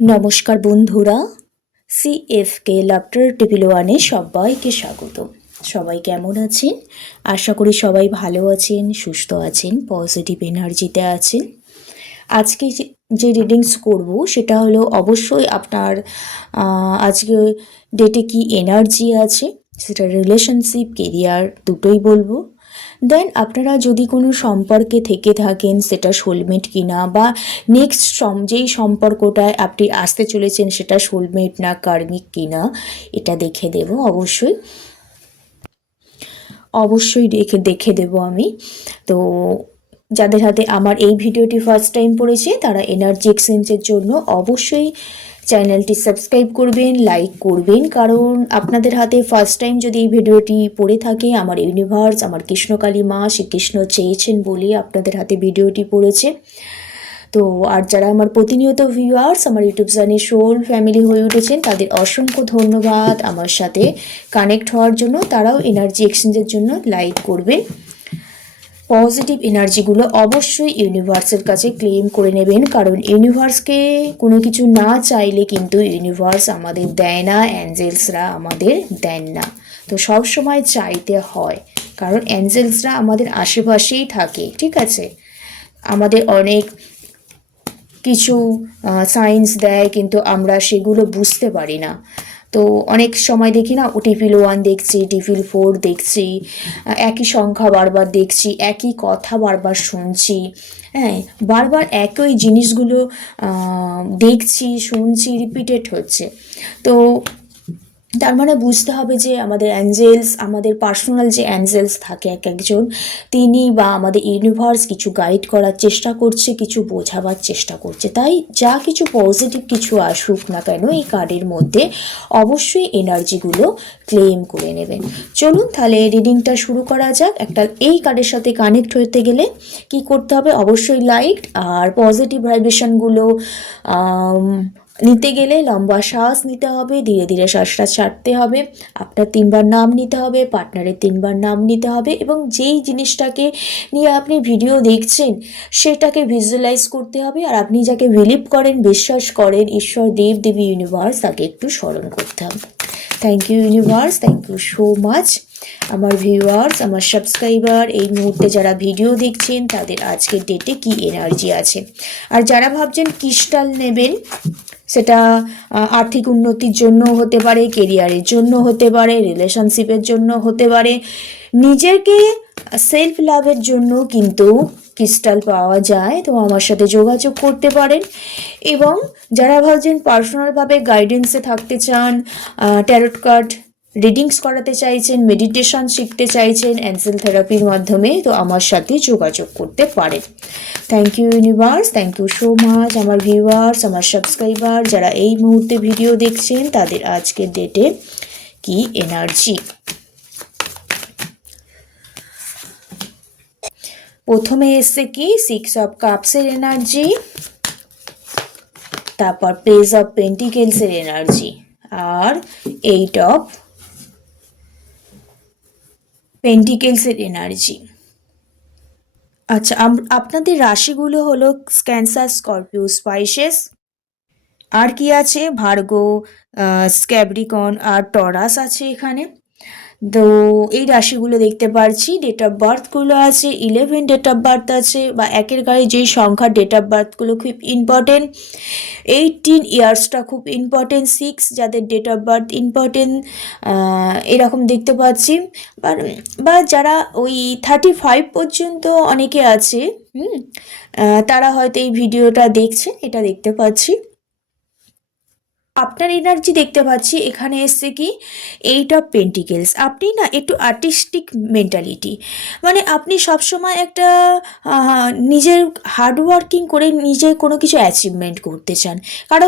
নমস্কার বন্ধুরা, সিএফকে laughter table ওয়ানে সবাইকে স্বাগত। সবাই কেমন আছেন? আশা করি সবাই ভালো আছেন, সুস্থ আছেন, পজিটিভ এনার্জিতে আছেন। আজকে যে রিডিংস করব সেটা হলো অবশ্যই আপনার আজকে ডেটে কি এনার্জি আছে সেটা রিলেশনশিপ, কেরিয়ার দুটোই বলবো। দেন আপনারা যদি কোনো সম্পর্কে থেকে থাকেন সেটা সোলমেট কিনা, বা নেক্সট যেই সম্পর্কটায় আপনি আসতে চলেছেন সেটা সোলমেট না কার্মিক কিনা, এটা দেখে দেব। অবশ্যই দেখে দেব আমি। তো যাদের হাতে আমার এই ভিডিওটি ফার্স্ট টাইম পড়েছে তারা এনার্জি এক্সচেঞ্জের জন্য অবশ্যই চ্যানেলটি সাবস্ক্রাইব করবেন, লাইক করবেন, কারণ আপনাদের হাতে ফার্স্ট টাইম যদি এই ভিডিওটি পড়ে থাকে, আমার ইউনিভার্স, আমার কৃষ্ণকালী মা শ্রীকৃষ্ণ চেয়েছেন বলে আপনাদের হাতে ভিডিওটি পড়েছে। তো আর যারা আমার প্রতিনিয়ত ভিউয়ার্স, আমার ইউটিউব চ্যানেল সোল ফ্যামিলি হয়ে উঠেছেন, তাদের অসংখ্য ধন্যবাদ আমার সাথে কানেক্ট হওয়ার জন্য। তারাও এনার্জি এক্সচেঞ্জের জন্য লাইক করবেন। পজিটিভ এনার্জিগুলো অবশ্যই ইউনিভার্সের কাছে ক্লেম করে নেবেন, কারণ ইউনিভার্সকে কোনো কিছু না চাইলে কিন্তু ইউনিভার্স আমাদের দেয় না, অ্যাঞ্জেলসরা আমাদের দেন না। তো সব সময় চাইতে হয়, কারণ অ্যাঞ্জেলসরা আমাদের আশেপাশেই থাকে, ঠিক আছে? আমাদের অনেক কিছু সাইন্স দেয়, কিন্তু আমরা সেগুলো বুঝতে পারি না। তো অনেক সময় দেখি না, টিফিল 1 দেখছি, টিফিল 4 দেখছি, একই সংখ্যা বারবার দেখছি, একই কথা বারবার শুনছি, হ্যাঁ, বারবার একই জিনিসগুলো দেখছি, শুনছি, রিপিটেড হচ্ছে। তো তার মানে বুঝতে হবে যে আমাদের অ্যাঞ্জেলস, আমাদের পার্সোনাল যে অ্যাঞ্জেলস থাকে এক একজন, তিনি বা আমাদের ইউনিভার্স কিছু গাইড করার চেষ্টা করছে, কিছু বোঝাবার চেষ্টা করছে। তাই যা কিছু পজিটিভ কিছু আসুক না কেন এই কার্ডের মধ্যে, অবশ্যই এনার্জিগুলো ক্লেম করে নেবেন। চলুন তাহলে রিডিংটা শুরু করা যাক। এই কার্ডের সাথে কানেক্ট হতে গেলে কি করতে হবে? অবশ্যই লাইট আর পজিটিভ ভাইব্রেশনগুলো নিতে গেলে লম্বা শ্বাস নিতে হবে, ধীরে ধীরে শ্বাসটা ছাড়তে হবে। আপনার 3বার নাম নিতে হবে, পার্টনারের 3বার নাম নিতে হবে, এবং যেই জিনিসটাকে নিয়ে আপনি ভিডিও দেখছেন সেটাকে ভিজুয়ালাইজ করতে হবে। আর আপনি যাকে বিলিভ করেন, বিশ্বাস করেন, ঈশ্বর, দেব দেবী, ইউনিভার্স, তাকে একটু স্মরণ করতে হবে। Thank you universe, thank you so much. আমার ভিউয়ার্স, আমার সাবস্ক্রাইবার, এই মুহূর্তে যারা ভিডিও দেখছেন তাদের আজকের ডেটে কি এনার্জি আছে। আর যারা ভাবছেন ক্রিস্টাল নেবেন, সেটা আর্থিক উন্নতির জন্য হতে পারে, কেরিয়ারের জন্য হতে পারে, রিলেশনশিপের জন্য হতে পারে, নিজেকে সেলফ লাভের জন্য কিন্তু ক্রিস্টাল পাওয়া যায়। তো আমার সাথে যোগাযোগ করতে পারেন। এবং যারা ভাবছেন পার্সোনালভাবে গাইডেন্সে থাকতে চান, ট্যারট কার্ড রিডিংস করাতে চাইছেন, মেডিটেশন শিখতে চাইছেন অ্যাঞ্জেল থেরাপির মাধ্যমে, তো আমার সাথে যোগাযোগ করতে পারেন। Thank you universe, thank you so much. আমার ভিউয়ার্স, আমার সাবস্ক্রাইবার যারা এই মুহূর্তে ভিডিও দেখছেন তাদের আজকের ডেটে কি এনার্জি। প্রথমে এসছে কি 6 অফ কাপসের এনার্জি, তারপর পেজ অফ পেন্টিকেলসের এনার্জি, আর 8 অফ পেন্টিকেলসের এনার্জি। আচ্ছা, আপনাদের রাশিগুলো হলো ক্যান্সার, স্করপিও, স্পাইসেস, আর কি আছে ভার্গ, ক্যাপ্রিকর্ন আর টরাস আছে এখানে। তো এই রাশিগুলো দেখতে পাচ্ছি। ডেট অফ বার্থগুলো আছে 11 ডেট অফ বার্থ আছে, বা একের গায়ে যেই সংখ্যা ডেট অফ বার্থগুলো খুব ইম্পর্টেন্ট। 18 ইয়ার্সটা খুব ইম্পর্টেন্ট। 6 যাদের ডেট অফ বার্থ ইম্পর্টেন্ট, এরকম দেখতে পাচ্ছি। বা যারা ওই 35 পর্যন্ত অনেকে আছে, তারা হয়তো এই ভিডিওটা দেখছেন, এটা দেখতে পাচ্ছি। আপনার এনার্জি দেখতে পাচ্ছি এখানে এসছে কি 8 অফ পেন্টিকেলস। আপনি না একটু আর্টিস্টিক মেন্টালিটি, মানে আপনি সবসময় একটা নিজের হার্ডওয়ার্কিং করে নিজে কোনো কিছু অ্যাচিভমেন্ট করতে চান, কারো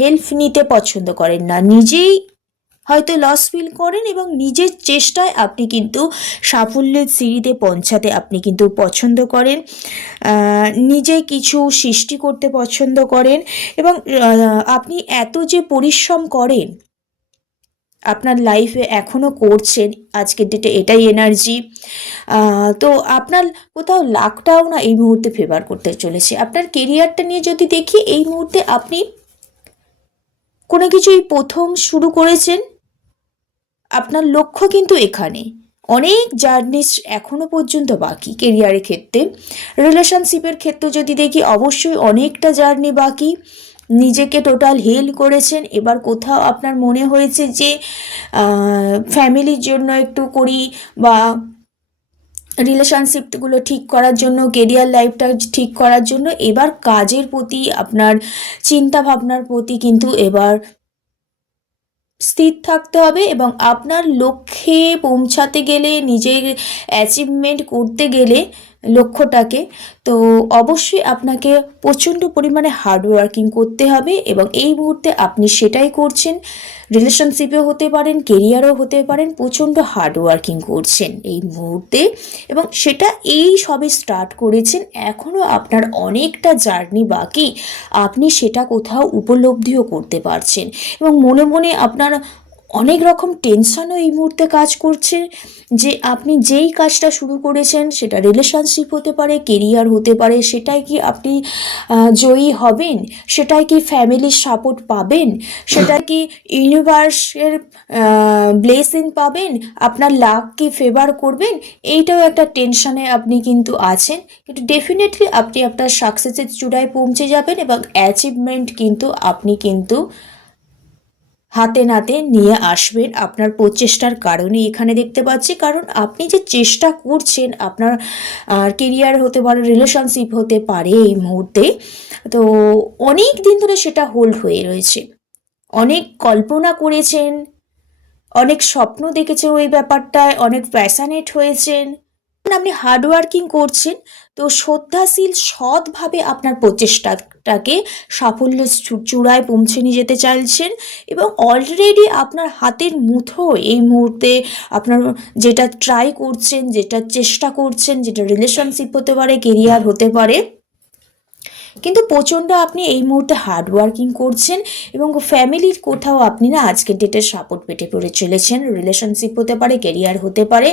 হেল্প নিতে পছন্দ করেন না, নিজেই হয়তো লস ফিল করেন, এবং নিজের চেষ্টায় আপনি কিন্তু সাফল্যের সিঁড়িতে পৌঁছাতে আপনি কিন্তু পছন্দ করেন, নিজে কিছু সৃষ্টি করতে পছন্দ করেন, এবং আপনি এত যে পরিশ্রম করেন আপনার লাইফে এখনও করছেন, আজকের ডেটে এটাই এনার্জি। তো আপনার কোথাও লাকটাও না এই মুহূর্তে ফেভার করতে চলেছে। আপনার কেরিয়ারটা নিয়ে যদি দেখি, এই মুহূর্তে আপনি কোনো কিছুই প্রথম শুরু করেছেন, আপনার লক্ষ্য কিন্তু এখানে। অনেক জার্নি এখনো পর্যন্ত বাকি কেরিয়ারের ক্ষেত্রে। রিলেশনশিপের ক্ষেত্রে যদি দেখি, অবশ্যই অনেকটা জার্নি বাকি। নিজেকে টোটাল হিল করেছেন, এবার কোথাও আপনার মনে হয়েছে যে ফ্যামিলির জন্য একটু করি, বা রিলেশনশিপগুলো ঠিক করার জন্য, কেরিয়ার লাইফটা ঠিক করার জন্য এবার কাজের প্রতি আপনার চিন্তা ভাবনার প্রতি কিন্তু এবার স্থির থাকতে হবে, এবং আপনার লক্ষ্যে পৌঁছাতে গেলে, নিজের অ্যাচিভমেন্ট করতে গেলে লক্ষ্যটাকে, তো অবশ্যই আপনাকে প্রচণ্ড পরিমাণে হার্ডওয়ার্কিং করতে হবে, এবং এই মুহূর্তে আপনি সেটাই করছেন। রিলেশনশিপেও হতে পারেন, কেরিয়ারও হতে পারেন, প্রচণ্ড হার্ডওয়ার্কিং করছেন এই মুহূর্তে, এবং সেটা এই সবে স্টার্ট করেছেন। এখনও আপনার অনেকটা জার্নি বাকি, আপনি সেটা কোথাও উপলব্ধিও করতে পারছেন, এবং মনে মনে আপনার অনেক রকম টেনশনও এই মুহূর্তে কাজ করছে যে আপনি যেই কাজটা শুরু করেছেন, সেটা রিলেশনশিপ হতে পারে, কেরিয়ার হতে পারে, সেটাই কি আপনি জয়ী হবেন, সেটাই কি ফ্যামিলির সাপোর্ট পাবেন, সেটা কি ইউনিভার্সের ব্লেসিং পাবেন, আপনার লাক কি ফেভার করবেন, এইটাও একটা টেনশনে আপনি কিন্তু আছেন। কিন্তু ডেফিনেটলি আপনি আপনার সাকসেসের চূড়ায় পৌঁছে যাবেন, এবং অ্যাচিভমেন্ট কিন্তু আপনি কিন্তু হাতে নাতে নিয়ে আসবেন আপনার প্রচেষ্টার কারণে, এখানে দেখতে পাচ্ছি। কারণ আপনি যে চেষ্টা করছেন, আপনার কেরিয়ার হতে পারে, রিলেশনশিপ হতে পারে এই মুহূর্তে, তো অনেক দিন ধরে সেটা হোল্ড হয়ে রয়েছে। অনেক কল্পনা করেছেন, অনেক স্বপ্ন দেখেছেন ওই ব্যাপারটায়, অনেক প্যাশনেট হয়েছেন, আপনি হার্ডওয়ার্কিং করছেন। তো শ্রদ্ধাশীল সৎভাবে আপনার প্রচেষ্টাটাকে সাফল্য চূড়ায় পৌঁছে নিয়ে যেতে চাইছেন, এবং অলরেডি আপনার হাতের মুঠো এই মুহূর্তে আপনার যেটা ট্রাই করছেন, যেটা চেষ্টা করছেন, যেটা রিলেশনশিপ হতে পারে, কেরিয়ার হতে পারে, কিন্তু প্রচণ্ড আপনি এই মুহূর্তে হার্ডওয়ার্কিং করছেন, এবং ফ্যামিলির কোথাও আপনি না আজকের ডেটে সাপোর্ট পেতে পড়ে চলেছেন। রিলেশনশিপ হতে পারে, কেরিয়ার হতে পারে,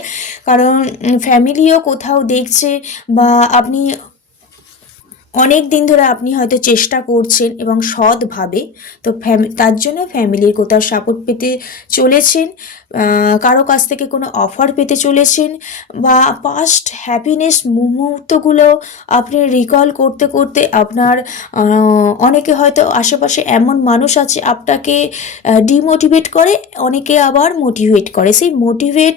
কারণ ফ্যামিলিও কোথাও দেখছে, বা আপনি অনেক দিন ধরে আপনি হয়তো চেষ্টা করছেন এবং সৎভাবে, তো তার জন্য ফ্যামিলির কোথাও সাপোর্ট পেতে চলেছেন, কারো কাছ থেকে কোনো অফার পেতে চলেছেন, বা পাস্ট হ্যাপিনেস মুহূর্তগুলো আপনি রিকল করতে করতে আপনার অনেকে হয়তো আশেপাশে এমন মানুষ আছে আপনাকে ডিমোটিভেট করে, অনেকে আবার মোটিভেট করে। সেই মোটিভেট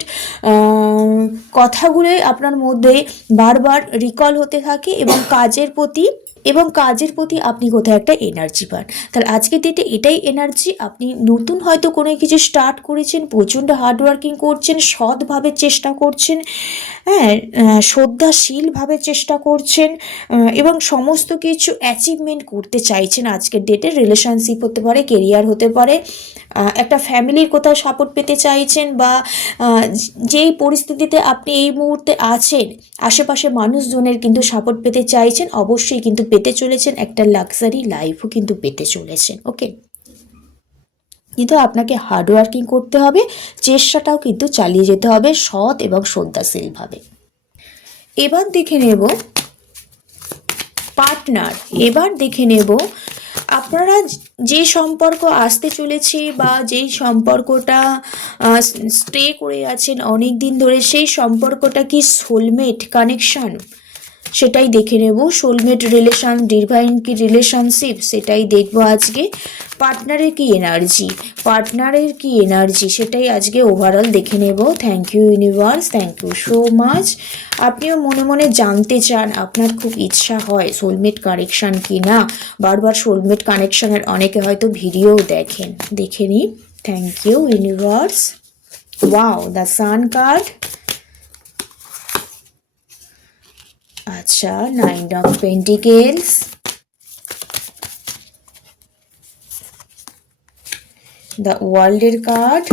কথাগুলোই আপনার মধ্যে বারবার রিকল হতে থাকে, এবং কাজের প্রতি আপনি কোথাও একটা এনার্জি পান। তাহলে আজকের ডেটে এটাই এনার্জি। আপনি নতুন হয়তো কোনো কিছু স্টার্ট করেছেন, প্রচণ্ড হার্ডওয়ার্কিং করছেন, সৎভাবে চেষ্টা করছেন, হ্যাঁ, শ্রদ্ধাশীলভাবে চেষ্টা করছেন, এবং সমস্ত কিছু অ্যাচিভমেন্ট করতে চাইছেন আজকের ডেটে। রিলেশনশিপ হতে পারে, কেরিয়ার হতে পারে, একটা ফ্যামিলির কোথাও সাপোর্ট পেতে চাইছেন, বা যেই পরিস্থিতিতে আপনি এই মুহূর্তে আছেন, আশেপাশে মানুষজনের কিন্তু সাপোর্ট পেতে চাইছেন, অবশ্যই কিন্তু পেতে চলেছেন, একটা লাক্সারি লাইফও কিন্তু পেতে চলেছেন। ওকে, কিন্তু আপনাকে হার্ডওয়ার্কিং করতে হবে, চেষ্টাটাও কিন্তু চালিয়ে যেতে হবে সৎ এবং শ্রদ্ধাশীলভাবে। এবার দেখে নেব পার্টনার। এবার দেখে নেব আপনারা যে সম্পর্ক আসতে চলেছে, বা যেই সম্পর্কটা স্টে করে আছেন অনেক দিন ধরে, সেই সম্পর্কটা কি সোলমেট কানেকশন, সেটাই দেখে নেব। সোলমেট রিলেশন, ডিভাইন কি রিলেশনশিপ, সেটাই দেখব আজকে। পার্টনারের কি এনার্জি সেটাই আজকে ওভারঅল দেখে নেব। Thank you universe, thank you so much. আপনিও মনে মনে জানতে চান, আপনার খুব ইচ্ছা হয় সোলমেট কানেকশন কি না, বারবার সোলমেট কানেকশনের অনেকে হয়তো ভিডিও দেখেন, দেখে নিন। Thank you universe. Wow, the sun card. আচ্ছা, 9 অফ পেন্টিকেলস, দ্য ওয়ার্ল্ডের কার্ড,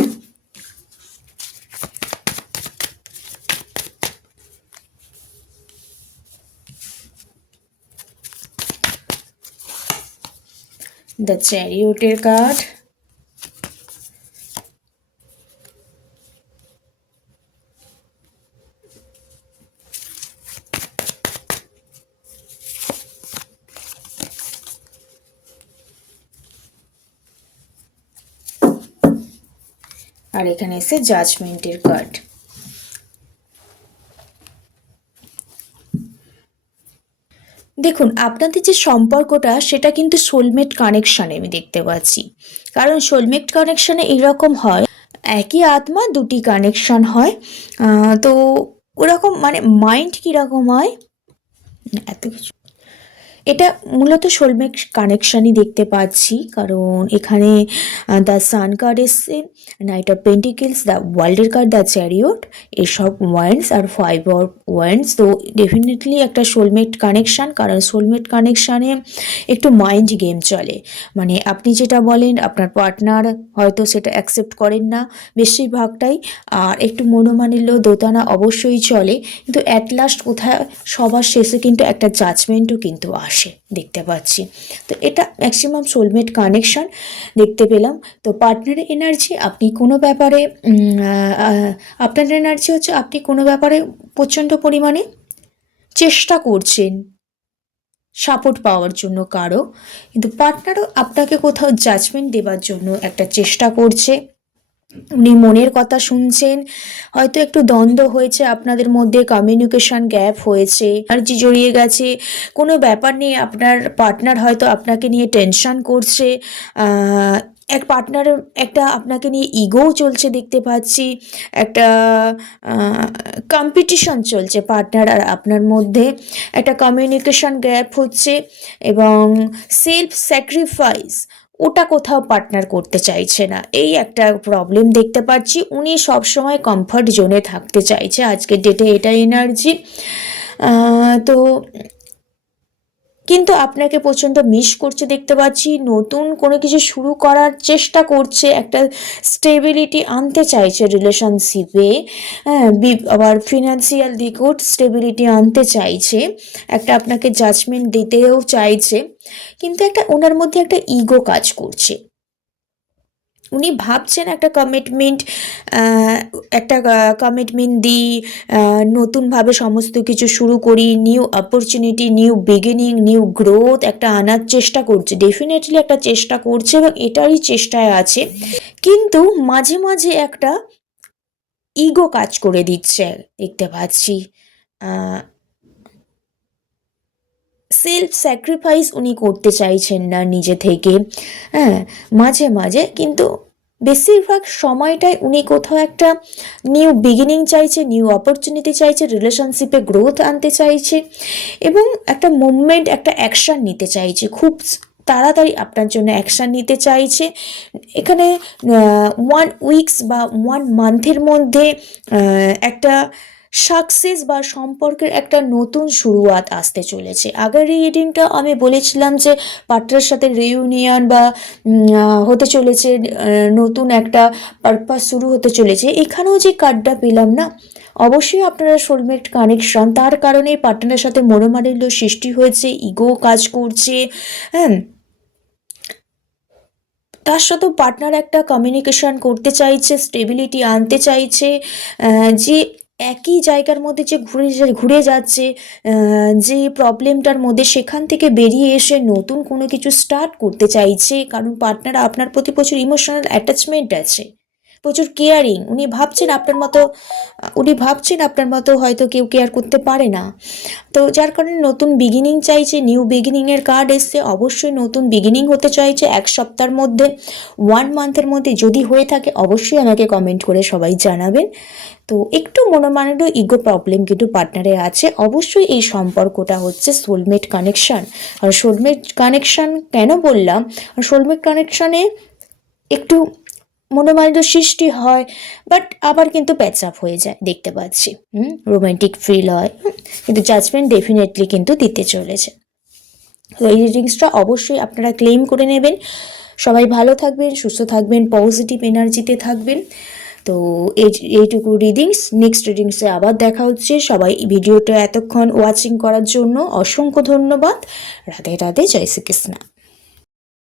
দ্য চ্যারিয়টের কার্ড, আর এখানে এসে জাজমেন্টের কার্ড। দেখুন আপনাদের যে সম্পর্কটা সেটা কিন্তু সোলমেট কানেকশানে আমি দেখতে পাচ্ছি, কারণ সোলমেট কানেকশানে এরকম হয় একই আত্মা দুটি কানেকশন হয়। তো ওরকম মানে মাইন্ড কীরকম হয় এত কিছু, এটা মূলত সোলমেট কানেকশানই দেখতে পাচ্ছি, কারণ এখানে দ্য সান কার্ড এসছে, নাইট অফ পেন্টিকেলস, দ্য ওয়ার্ল্ডের কার্ড, দ্য চ্যারিয়ট, এসব ওয়ান্ডস আর 5 অফ ওয়ান্ডস। তো ডেফিনেটলি একটা সোলমেট কানেকশান, কারণ সোলমেট কানেকশানে একটু মাইন্ড গেম চলে, মানে আপনি যেটা বলেন আপনার পার্টনার হয়তো সেটা অ্যাকসেপ্ট করেন না বেশিরভাগটাই, আর একটু মনোমালিন্য দোটানা অবশ্যই চলে, কিন্তু অ্যাট লাস্ট কোথায় সবার শেষে কিন্তু একটা জাজমেন্টও কিন্তু আসে দেখতে পাচ্ছি। তো এটা ম্যাক্সিমাম সোলমেট কানেকশন দেখতে পেলাম। তো পার্টনারের এনার্জি, আপনি কোনো ব্যাপারে আপনার এনার্জি হচ্ছে আপনি কোনো ব্যাপারে প্রচণ্ড পরিমাণে চেষ্টা করছেন সাপোর্ট পাওয়ার জন্য কারো, কিন্তু পার্টনারও আপনাকে কোথাও জাজমেন্ট দেওয়ার জন্য একটা চেষ্টা করছে। উনি মনের কথা শুনছেন, হয়তো একটু দ্বন্দ্ব হয়েছে আপনাদের মধ্যে, কমিউনিকেশন গ্যাপ হয়েছে, এনার্জি জড়িয়ে গেছে কোনো ব্যাপার নিয়ে, আপনার পার্টনার হয়তো আপনাকে নিয়ে টেনশন করছে, এক পার্টনারের একটা আপনাকে নিয়ে ইগোও চলছে দেখতে পাচ্ছি, একটা কম্পিটিশন চলছে পার্টনার আর আপনার মধ্যে, একটা কমিউনিকেশন গ্যাপ হচ্ছে, এবং সেলফ স্যাক্রিফাইস ওটা কোথাও পার্টনার করতে চাইছে না, এই একটা প্রবলেম দেখতে পাচ্ছি। উনি সবসময় কমফর্ট জোনে থাকতে চাইছে আজকের ডেটে, এটা এনার্জি। তো কিন্তু আপনাকে প্রচণ্ড মিস করছে দেখতে পাচ্ছি, নতুন কোনো কিছু শুরু করার চেষ্টা করছে, একটা স্টেবিলিটি আনতে চাইছে রিলেশনশিপে, হ্যাঁ, আবার ফিনান্সিয়াল দিকেও স্টেবিলিটি আনতে চাইছে, একটা আপনাকে জাজমেন্ট দিতেও চাইছে, কিন্তু একটা ওনার মধ্যে একটা ইগো কাজ করছে। উনি ভাবছেন একটা কমিটমেন্ট দিই, নতুনভাবে সমস্ত কিছু শুরু করি, new opportunity, new beginning, new growth একটা আনার চেষ্টা করছে, ডেফিনেটলি একটা চেষ্টা করছে এবং এটারই চেষ্টায় আছে, কিন্তু মাঝে মাঝে একটা ইগো কাজ করে দিচ্ছে দেখতে পাচ্ছি। সেলফ স্যাক্রিফাইস উনি করতে চাইছেন না নিজে থেকে, হ্যাঁ, মাঝে মাঝে, কিন্তু বেশিরভাগ সময়টাই উনি কোথাও একটা নিউ বিগিনিং চাইছে, নিউ অপরচুনিটি চাইছে, রিলেশনশিপে গ্রোথ আনতে চাইছে, এবং একটা মুভমেন্ট, একটা অ্যাকশান নিতে চাইছে, খুব তাড়াতাড়ি আপনার জন্য অ্যাকশান নিতে চাইছে। এখানে 1 উইকস বা 1 মান্থের মধ্যে একটা সাকসেস বা সম্পর্কের একটা নতুন শুরুয়াত আসতে চলেছে। আগের রিডিংটা আমি বলেছিলাম যে পার্টনারের সাথে রিউনিয়ন বা হতে চলেছে, নতুন একটা পারপাস শুরু হতে চলেছে। এখানেও যে কার্ডটা পেলাম না, অবশ্যই আপনারা সোলমেট কানেকশন, তার কারণে পার্টনারের সাথে মনোমালিন্য সৃষ্টি হয়েছে, ইগো কাজ করছে, হ্যাঁ, তার সাথেও পার্টনার একটা কমিউনিকেশন করতে চাইছে, স্টেবিলিটি আনতে চাইছে, যে একই জায়গার মধ্যে যে ঘুরে যাচ্ছে, যে প্রবলেমটার মধ্যে, সেখান থেকে বেরিয়ে এসে নতুন কোনো কিছু স্টার্ট করতে চাইছে, কারণ পার্টনার আপনার প্রতি প্রচুর ইমোশনাল অ্যাটাচমেন্ট আছে, প্রচুর কেয়ারিং। উনি ভাবছেন আপনার মতো হয়তো কেউ কেয়ার করতে পারে না, তো যার কারণে নতুন বিগিনিং চাইছে, নিউ বিগিনিংয়ের কার্ড এসছে, অবশ্যই নতুন বিগিনিং হতে চাইছে 1 সপ্তাহের মধ্যে, 1 মান্থের মধ্যে। যদি হয়ে থাকে অবশ্যই আমাকে কমেন্ট করে সবাই জানাবেন। তো একটু মনোমালিন্য ইগো প্রবলেম কিন্তু পার্টনারে আছে, অবশ্যই এই সম্পর্কটা হচ্ছে সোলমেট কানেকশান। আর সোলমেট কানেকশান কেন বললাম, আর সোলমেট কানেকশানে একটু মনোমালিন্য সৃষ্টি হয়, বাট আবার কিন্তু প্যাচ আপ হয়ে যায় দেখতে পাচ্ছি, রোমান্টিক ফিল হয়, কিন্তু জাজমেন্ট ডেফিনেটলি কিন্তু দিতে চলেছে। তো এই রিডিংসটা অবশ্যই আপনারা ক্লেম করে নেবেন। সবাই ভালো থাকবেন, সুস্থ থাকবেন, পজিটিভ এনার্জিতে থাকবেন। তো এইটুকু রিডিংস, নেক্সট রিডিংসে আবার দেখা হচ্ছে। সবাই ভিডিওটা এতক্ষণ ওয়াচিং করার জন্য অসংখ্য ধন্যবাদ। রাধে রাধে, জয় শ্রীকৃষ্ণ।